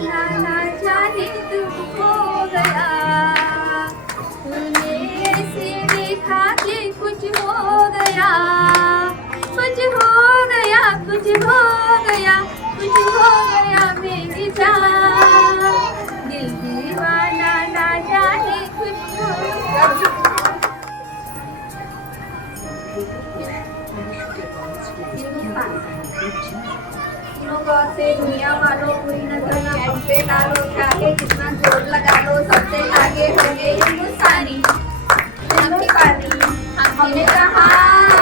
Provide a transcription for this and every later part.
दीवाना ना जाने तू हो गया, तूने ऐसे देखा कि कुछ हो गया, कुछ हो गया, कुछ हो गया, कुछ हो गया मेरी जान, दिल दीवाना ना जाने कुछ हो गया। से दुनिया वालों पूरी नजर ना हम पे डालो, चाहे कितना जोर लगा लो, सबसे आगे होंगे हिंदुस्तानी, हमने पानी हमने कहा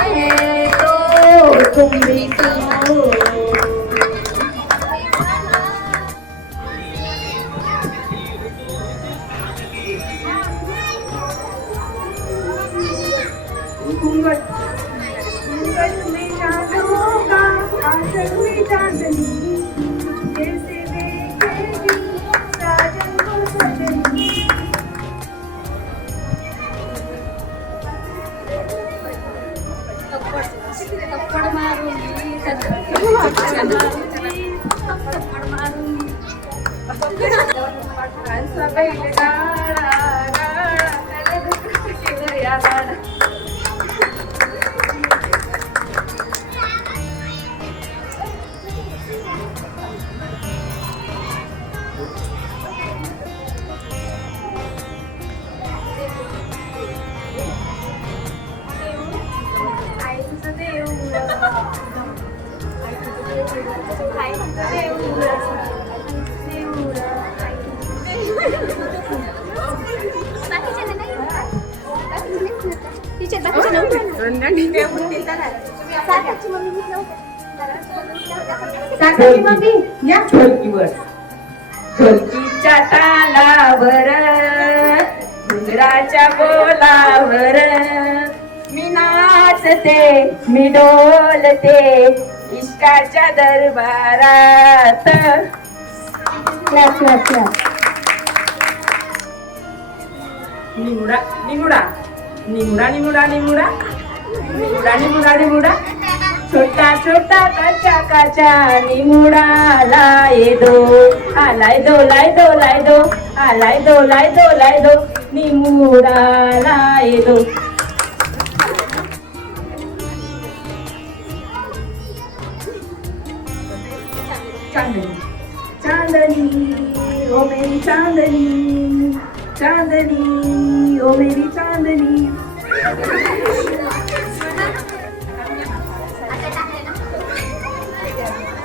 है तो तुम भी कहो। घूंघट में चांद होगा, आंचल में चांदनी, जैसे देखेगी साजन को सजनी। थप्पड़ मारूंगी, थप्पड़ मारूंगी, ऐसा बैलगाड़ा गाड़ा ढोलकीच्या तालावर, घुंगराच्या बोलावर मी नाचते, मी डोलते इश्काच्या दरबारात. निमुडा निमुडा निमुडा निमुडा निमुडा निमुडा निमुडा निमुडा, छोटा छोटा काचा काचा निमुडा लाय दो, आलाय दो लाय दो लाय दो, आलाय दो लाय दो लाय दो, निमुडा लाय दो. चांदनी चांदनी ओ मेरी चांदनी, चांदनी ओ मेरी चांदनी.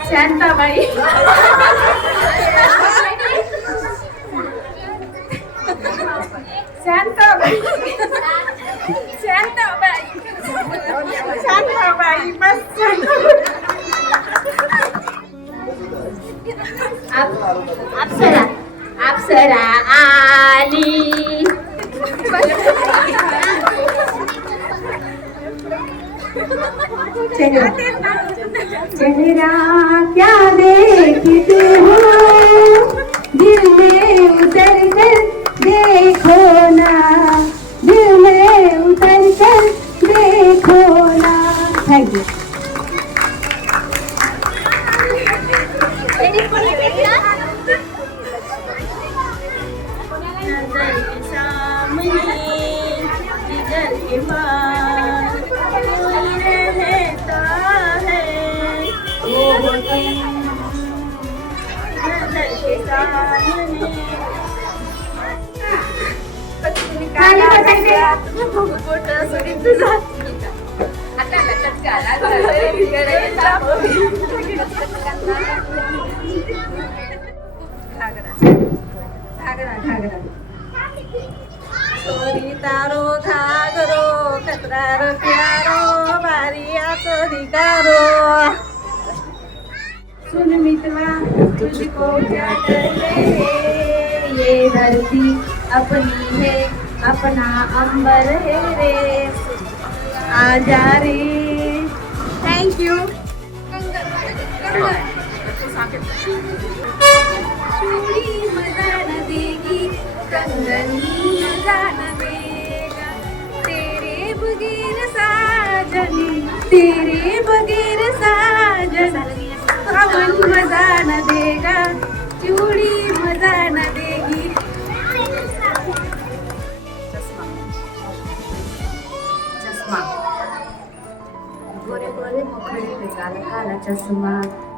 शांताबाई शांताबाई शांताबाई शांताबाई मस्त. अप्सरा अप्सरा आली, चेहरा क्या देखते हो, दिल में उतर कर देखो ना, दिल में उतर कर देखो ना. Thank you. चोरी तारो घागरो, कतरार प्यारो, बारिया चोरी कारो. सुन मितवा तुझको क्या करे, ये धरती अपनी है, अपना अंबर है रे, आजा रे. Thank you. चूड़ी मजा न देगी, कंगनी मजा न देगा, तेरे बगैर साजनी, तेरे बगैर साजन, अमन मजा न देगा. चूड़ी चष्मा,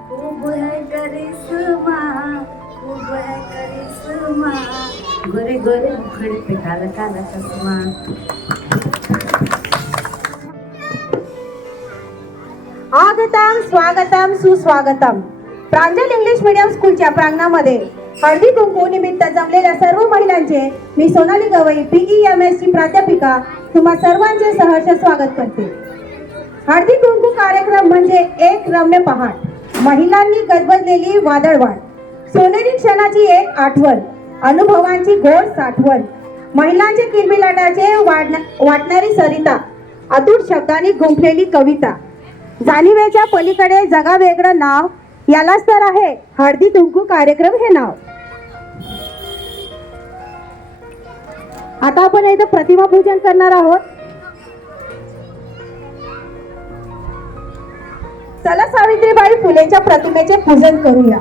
खूब है करिश्मा, खूब है करिश्मा, गोरे गोरे मुखड़े पे काला काला चष्मा. आगतम स्वागतम सुस्वागतम. प्रांजल इंग्लिश मीडियम स्कूलच्या प्रांगणामध्ये हळदी कुंकू निमित्त जमलेल्या सर्व महिलांचे मी सोनाली गवई PEMS ची प्राध्यापिका तुम्हा सर्वांचे सहर्ष स्वागत करते. हळदी कुंकू कार्यक्रम म्हणजे एक रम्य पहाट, महिलांनी गजबजलेली वादळवाट, सोनेरी क्षणाची एक आठवण, अनुभवांची गोड साठवण, महिलांचे किलबिलाटाचे वाटणारी सरिता, अतूट शब्दांनी गुंफलेली कविता, जाणीवेच्या पलीकडे जगा वेगळं नाव, यालाच तर आहे हळदी कुंकू कार्यक्रम हे नाव. आता आपण इथं प्रतिमा पूजन करणार आहोत. चला सावित्रीबाई फुलेंच्या प्रतिमेचे पूजन करूया.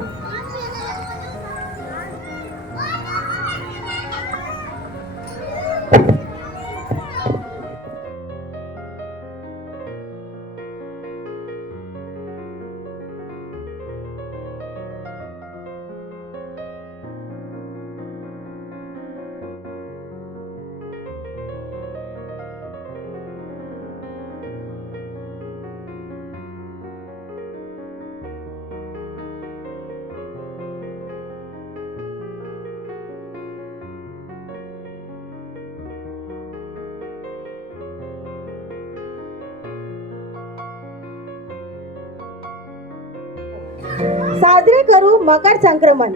साजरे करू मकर संक्रमण,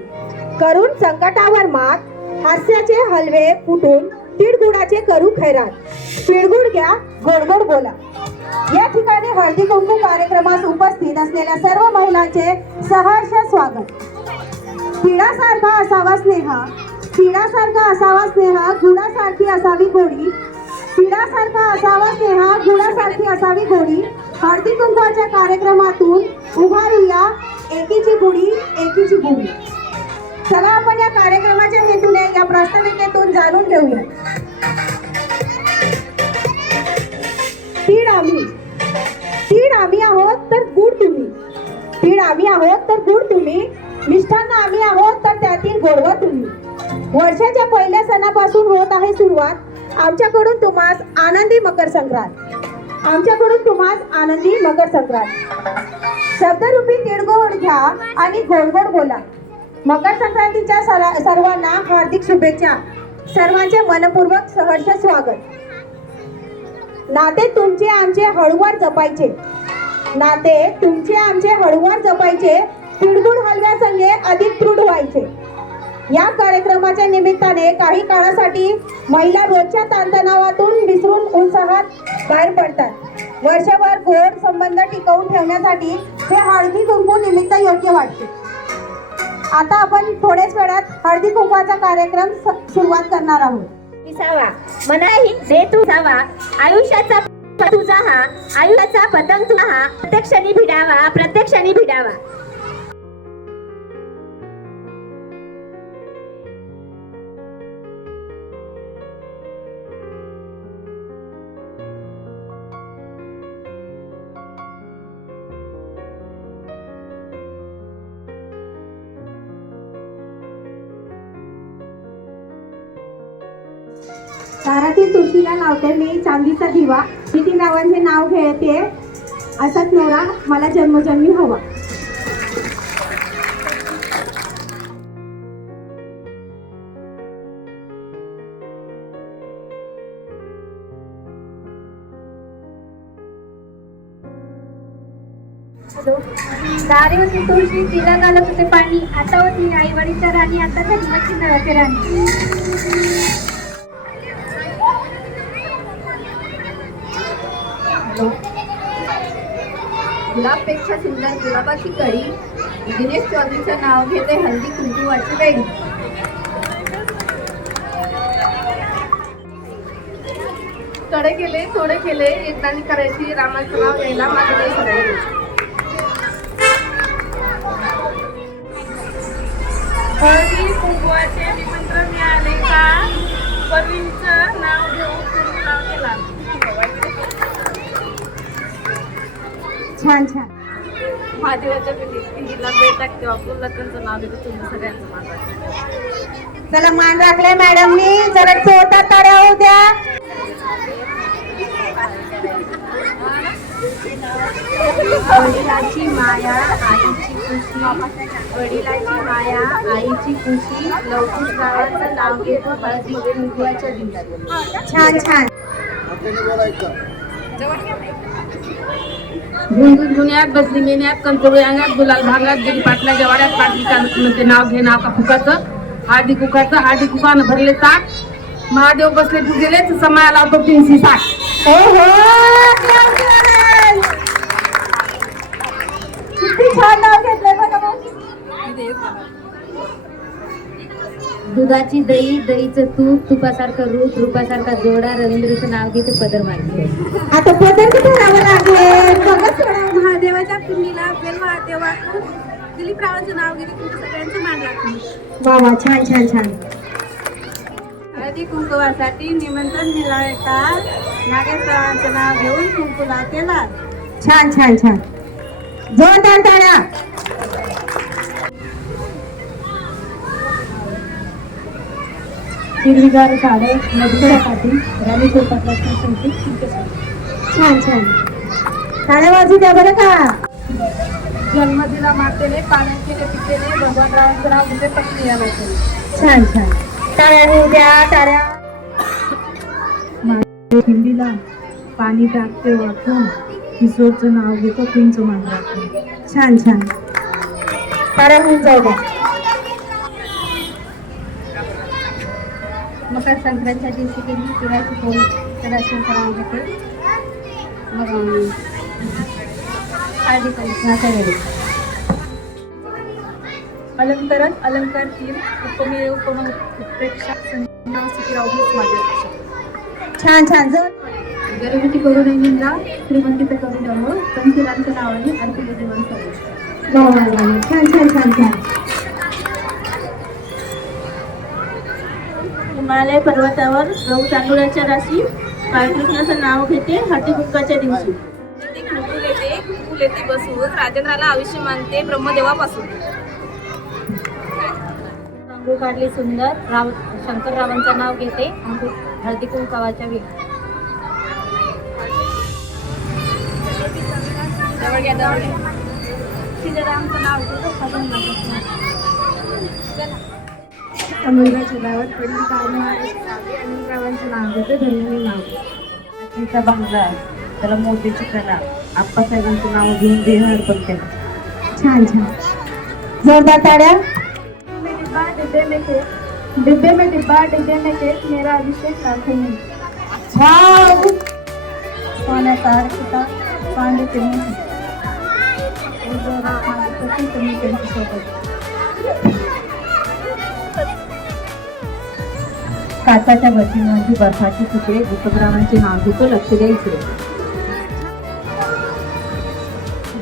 करून संकटावर मात, हास्याचे हलवे फुटून तिळगुळाचे करू खैरात, तिळगुळ घ्या गोड गोड बोला. या ठिकाणी हळदी कुंकू कार्यक्रमास उपस्थित असलेल्या सर्व महिलांचे सहर्ष स्वागत. तिळासारखा असावा स्नेह, तिळासारखा असावा स्नेह, गुळासारखी असावी गोडी, तिळासारखा असावा स्नेह, गुळासारखी असावी गोडी. हळदी कुंकवाच्या कार्यक्रमातून उभारूया एकीची गुढी, एकीची गुढी. चला आपण या कार्यक्रमाच्या हेतूने या प्रास्ताविकेतून जाणून घेऊया. तीळ आम्ही, तीळ आम्ही आहोत तर गुड तुम्ही, तीळ आम्ही आहोत तर गुड तुम्ही, मिष्टान्न आम्ही आहोत तर त्यातील गोडवा तुम्ही. वर्षाच्या पहिल्या सणापासून होत आहे सुरुवात, आमच्याकडून तुम्हास आनंदी मकर संक्रांत, आमच्याकडून तुम्हास आनंदी मकर संक्रांत. शब्दरूपी तिळगुळ घ्या आणि गोड गोड बोला. मकर संक्रांतीच्या सर्वांना हार्दिक शुभेच्छा, सर्वांचे मनपूर्वक सहर्ष स्वागत. नाते तुमचे आमचे हळूवार जपायचे, नाते तुमचे आमचे हळूवार जपायचे, तिळगुळ हलव्या संगे अधिक दृढ व्हायचे. या कार्यक्रमाच्या निमित्ताने काही काळासाठी महिला रोजच्या ताणतणावातून विसरून उत्साहात बाहेर पडतात. वर्षभर गोड संबंध टिकवून ठेवण्यासाठी हे हळदी कुंकू निमित्त योग्य वाटते. आता आपण थोड्याच वेळात हळदी कुंकवाचा कार्यक्रम सुरुवात करणार आहोत. विसावा मनाही दे तू जावा, आयुष्याचा तुझा हा, आयुष्याचा पतंग तुझा हा, प्रत्यक्षाने भिडावा, प्रत्यक्षाने भिडावा. दारातील तुळशीला लावते मी चांदीचा दिवा, किती नावांचे नाव घेते असाच नवरा मला जन्मजन्मी हवा. दारी होती तुळशी, तिला घालत होते पाणी, आता होती आई वडीलच्या राणी, आता झाली मच्छी नव्याची राणी. गुलाबपेक्षा सुंदर गुलाबाची कळी, दिनेश चौधरीचं नाव घेते हल्दी कुंकवाची वेळी. थोडे केले एकदानी करायची, रामाचं नाव घ्यायला माझं नाही सगळं. हळदी कुंकवाचे निमंत्रण मिळाले का, पवींचं नाव घेऊन तुम्ही नाव केला. छान छान. महादेवाच्या पिंडीला भेट टाकते वापरून लग्नाचं नाव घेते तुम्ही सगळ्यांचं मान राखते. चला मान राखलाय मॅडमनी, जरा जोरदार टाळ्या होऊ द्या. वडिलाची माया आईची खुशी, वडिलाची माया आईची खुशी, लवकुश गावाचं नाव घेतो हळदी कुंकवाच्या दिवशी. छान छान. झुंजून दुनियात बसली मेन्यात कंतुळी अंगात गुलाल भांगात गेली पाटला जवाड्यात पाटली म्हणते नाव घे नाव का फुकाचं हार्दी कुकानं भरले ताक. महादेव बसले पूजेले समाया लावतो 360. किती छान नाव घेतलंय बघा मग. दुधाची दही, दहीचं तूप, तुपासारखं रूप, रूपासारखा जोडा, रवींद्रचं नाव घेते पदर मारते. आता पदर कुठे लावावं लागेल बघा थोडं. महादेवाच्या पिंडीला बेल महादेवा दिलीप रावांचं नाव घेते तुमच्या सगळ्यांचं मान राखते. वा वा, छान छान छान. हळदी कुंकवासाठी निमंत्रण दिलं काल, नागेश्वरांचं नाव घेऊन कुंकुला केला. छान छान छान. जोरदार टाळ्या. हिरवीगार झाडे नदीच्या काठी राणी फुलपाखराची संख्येत छान छान. टाळ्या वाजू द्या बरं का. जन्म दिला मातेने पाण्याचे पिकेने भगवानरावांचं नाव घेते पत्नी याला छान छान. टाळ्या होऊ द्या, टाळ्या. हिंदीला पाणी टाकते वाचून किशोरचं नाव घेतो पिंच मान राखून. छान छान. टाळ्या होऊन जाऊ द्या. मकर संक्रांतीच्या दिवशी गेली तिळाची पोळी सदाशिवचं नाव घेते. मग हळदी कुंकवाच्या वेळी अलंकरण अलंकार 3 उपमेय उपम उत्प्रेक्षा संज्ञा सुखीराव हेच माझे लक्ष. छान छान. जोर. गरिबीची करू नये निंदा श्रीमंती तर करू नये पंचरांच्या नावाने आरती देवान सर्व. वा वा वा. छान छान छान छान. हिमालय पर्वतावर गहू तांदूळाच्या राशी बाळकृष्णाचं नाव घेते हळदी कुंकवाच्या दिवशी. कुंकू लेते बसून राजेंद्राला आयुष्य मानते ब्रह्मदेवापासून. रांगोळी काढली सुंदर शंकररावांचं नाव घेते हळदी कुंकवाच्या वेळी. श्रीरामचं नाव घेतो समुद्राच्या गावात पडली अनिलरावांचं नाव घेते धन्य नाव. तिचा बांगला त्याला मोत्याची कला आप्पासाहेबांचं नाव घेऊन देह अर्पण केला. छान छान. जोरदार टाळ्या. डिब्बे में डिब्बा डिब्बे में केक मेरा अभिषेक राखून. वाव. सोन्याचा अर्पिता पांडे तुम्ही त्यांच्यासोबत. काचाच्या भट्टीमध्ये बर्फाचे तुकडे उपग्रहांचे नाव घेतो लक्ष द्यायचे.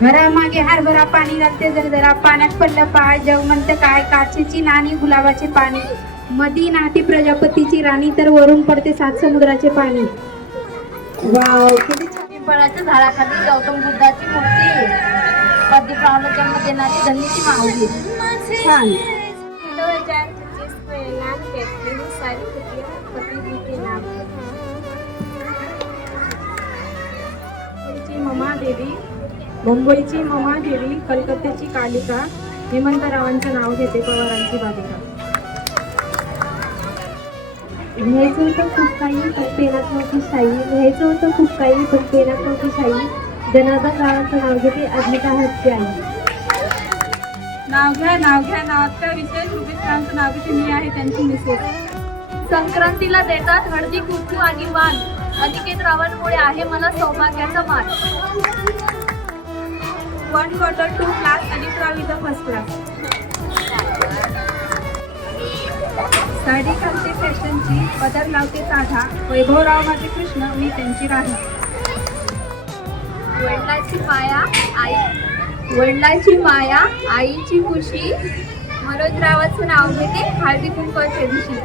घरामागे हरभरा पाणी घालते जरा पाण्यात पडलं पाय जग म्हणते काय काचेची नाणी गुलाबाचे पाणी मधी नाहती प्रजापतीची राणी तर वरून पडते 7 समुद्राचे पाणी. वाव, किती छान. पिंपळाच्या झाडाखाली गौतम बुद्धाची मूर्ती प्रदीपाला जन्म देणारी धन्यची माऊली. छान. मुंबईची ममादेवी कलकत्त्याची कालिका हेमंतरावांचं नाव घेते पवारांची बालिका. लिहायचं होतं खूप काही पण पेनात नव्हती शाई. लिहायचं होतं खूप काही पण पेनात नव्हती शाई. जनार्दन रावांचं नाव घेते अजिता हत्ती आई. नाव घ्या नावाचा विशेष रुपेशरावांचं नाव घेते मी आहे त्यांची मिसेस. संक्रांतीला देतात हळदी कुंकू आणि वाण, अनिकेत रावांमुळे आहे मला सौभाग्याचा मान. 1 quarter 2 class Aniket Rao is first class. Sari घालते फॅशनची पदर लावते साधा, वैभवराव माझे कृष्ण मी त्यांची राही. वडिलाची माया आईची खुशी, मनोजरावाचं नाव घेते हळदी कुंकवाच्या दिवशी.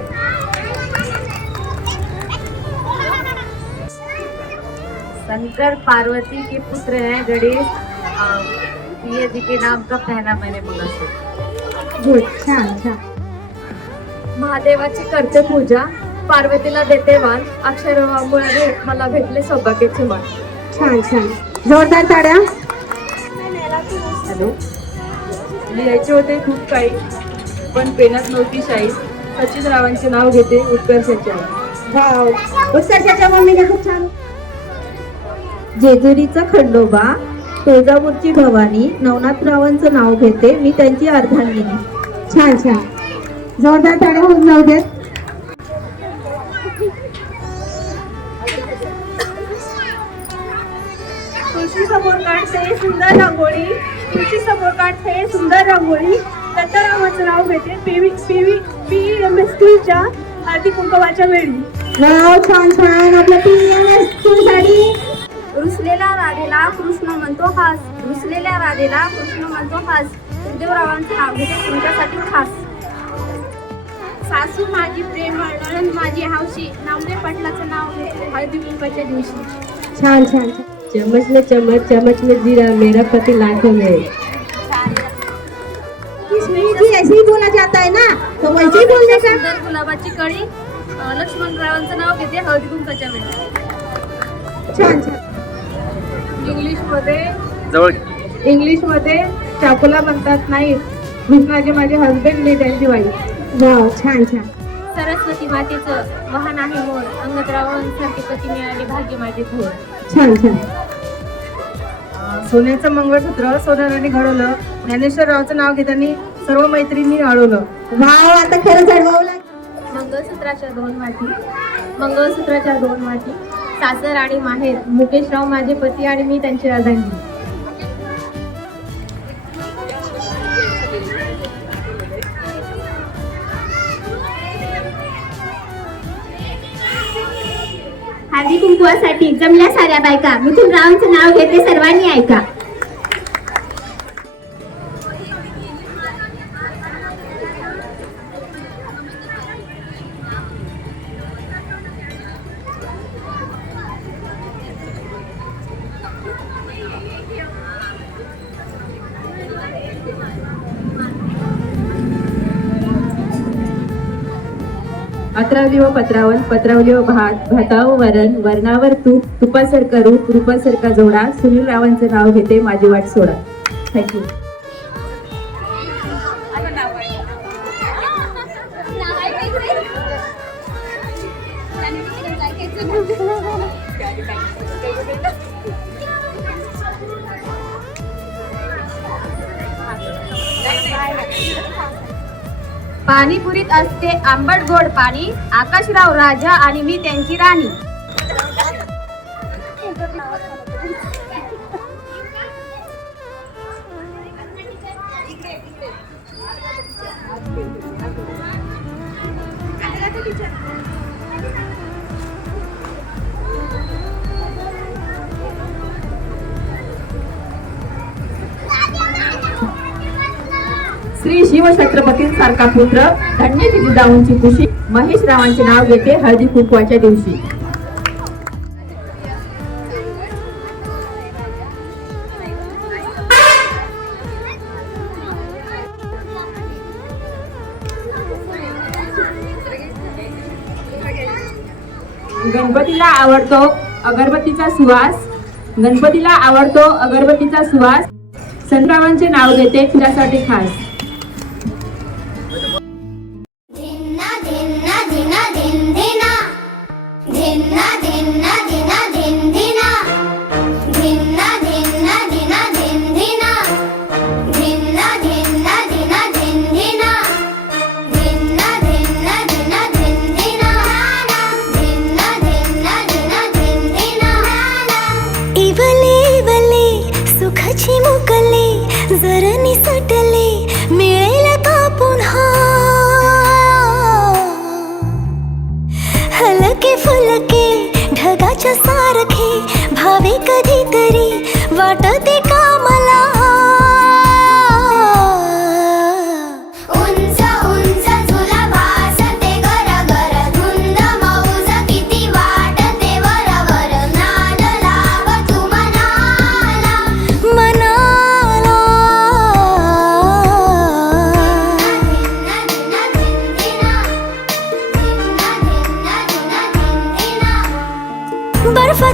शंकर पार्वती के पुत्र हैं गणेश, पिए जी के नाम का पहला मैंने बोला सो. गुड, छान छान. महादेवाची करते पूजा, पार्वतीला देते वाण, अक्षरमुळे मला भेटले सौभाग्याचे मान. छान छान. जोरदार टाळ्या. हॅलो. लिहायचे होते खूप काही, पण पेनात नव्हती शाई. सचिनरावांचे नाव घेते उत्कर्षाच्या. वाव, उत्कर्षाच्या मम्मीने खूप छान. जेजुरीचा खंडोबा, तुळजापूरची भवानी, नवनाथरावांचं नाव घेते मी त्यांची अर्धांगिनी. छान छान. जोरदार टाळ्या होऊन जाऊ देत. तुळशी समोर काढते सुंदर रांगोळी, तुळशी समोर काढते सुंदर रांगोळी. दत्तरामाचं नाव घेते PEMS स्कूलच्या हळदी कुंकवाच्या वेळी. वाव, छान छान. आपल्या PEMS स्कूलसाठी. रुसलेल्या राधेला कृष्ण म्हणतो हास, रुसलेल्या राधेला कृष्ण म्हणतो हास. सुखदेवरावांचं नाव घेते तुमच्यासाठी खास. सासू माझी प्रेमळ, नणंद माझी हौशी, नामदेव पाटलाचं नाव घेते हळदी कुंकवाच्या दिवशी. छान छान छान. चम्मच में चम्मच, चम्मच में जीरा, मेरा पति लाखों में. इसमें भी ऐसे ही बोला जाता है ना, तो वैसे ही बोलने का. सुंदर गुलाबाची कळी, लक्ष्मणरावांचं नाव घेते हळदी कुंकवाच्या वेळी. छान छान. इंग्लिशमध्ये चाकूला म्हणतात नाही, कृष्णाजी माझे हसबंड, मी त्यांची वाईफ. वाव, छान छान. सरस्वती मातेचं वाहन आहे मोर, अंगदरावांसारखे पती मिळाले भाग्य माझे थोर. छान छान. सोन्याचं मंगळसूत्र सोनाराने घडवलं, ज्ञानेश्वररावांचं नाव घेताना सर्व मैत्रिणी अडवलं. वाव, आता खरंच अडवावं लागलं. मंगळसूत्राच्या दोन वाटी, सासर आणि माहेर, मुकेशराव माझे पती आणि मी त्यांची अर्धांगिनी. हळदी कुंकवासाठी जमल्या साऱ्या बायका, मिथुन रावांचं नाव घेते सर्वांनी ऐका. अत्रावली व पत्रावन, पत्रावली व भात, भाताव वरण, वरणावर तूप, तुपासारखा रूप, रूपासारखा जोडा. सुनील रावांचं नाव घेते माझी वाट सोडा. थँक्यू. पाणीपुरीत असते आंबट गोड पाणी, आकाशराव राजा आणि मी त्यांची राणी. श्री शिवछत्रपतींसारखा पुत्र, धन्य जिजाऊंची खुशी, महेश रावांचे नाव घेते हळदी कुंकवाच्या दिवशी. गणपतीला आवडतो अगरबत्तीचा सुवास, गणपतीला आवडतो अगरबत्तीचा सुवास. संतरावांचे नाव घेते तुझ्यासाठी खास. धिन्ना धिन्ना धिना धिन धिना, धिन्ना धिन्ना धिना धिन धिना, धिन्ना धिन्ना धिना धिन धिना, धिन्ना धिन्ना धिना धिन धिना, धिन्ना धिन्ना धिना धिन धिना, धिन्ना धिन्ना धिना धिन धिना. इवले इवले सुखाची मुकले, जर निसटले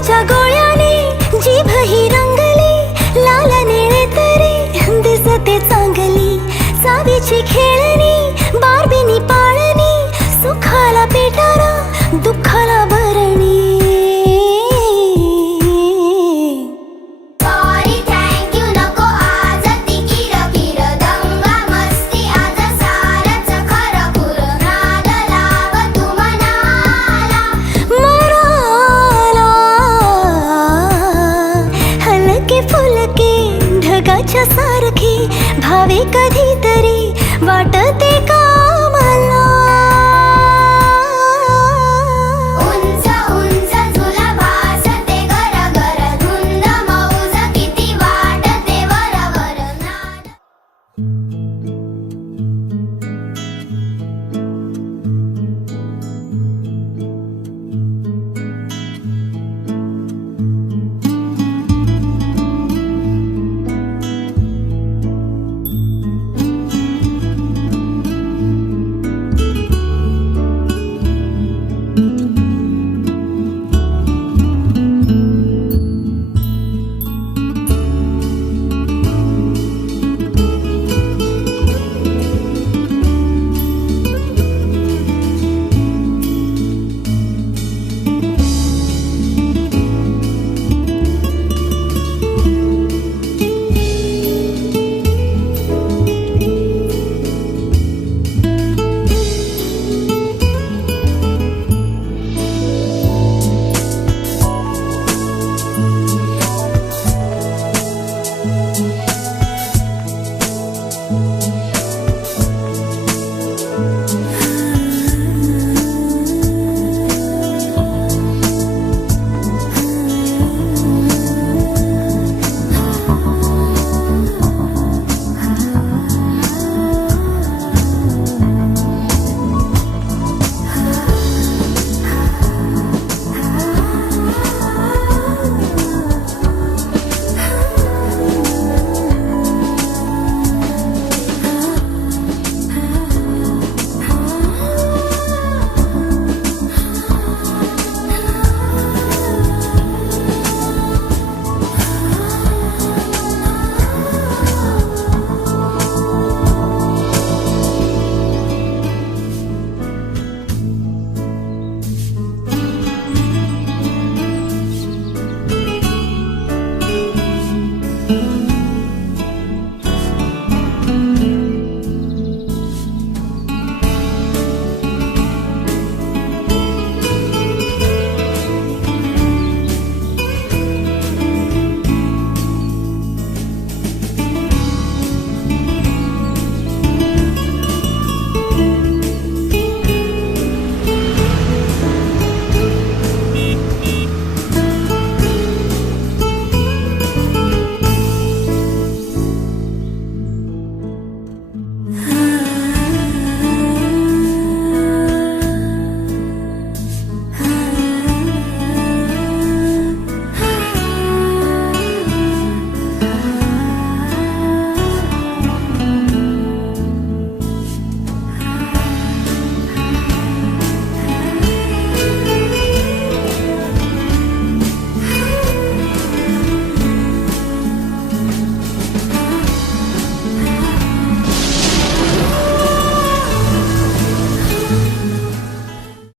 रंगाच्या गोळ्याने जीभ ही रंगली, लाल निळे तरी दिसते चांगली. सावीची खेळणी बार्बीनी पाळणी, सुखाला पेटारा दुःखाला भरणी. सॉरी थँक्यू नको आज ती किरकिर, दंगा मस्ती आज सारच खरं खुर. नाद लाव तू मनाला मराला, हलके फुलके ढगाच्या सारखी भावे कधी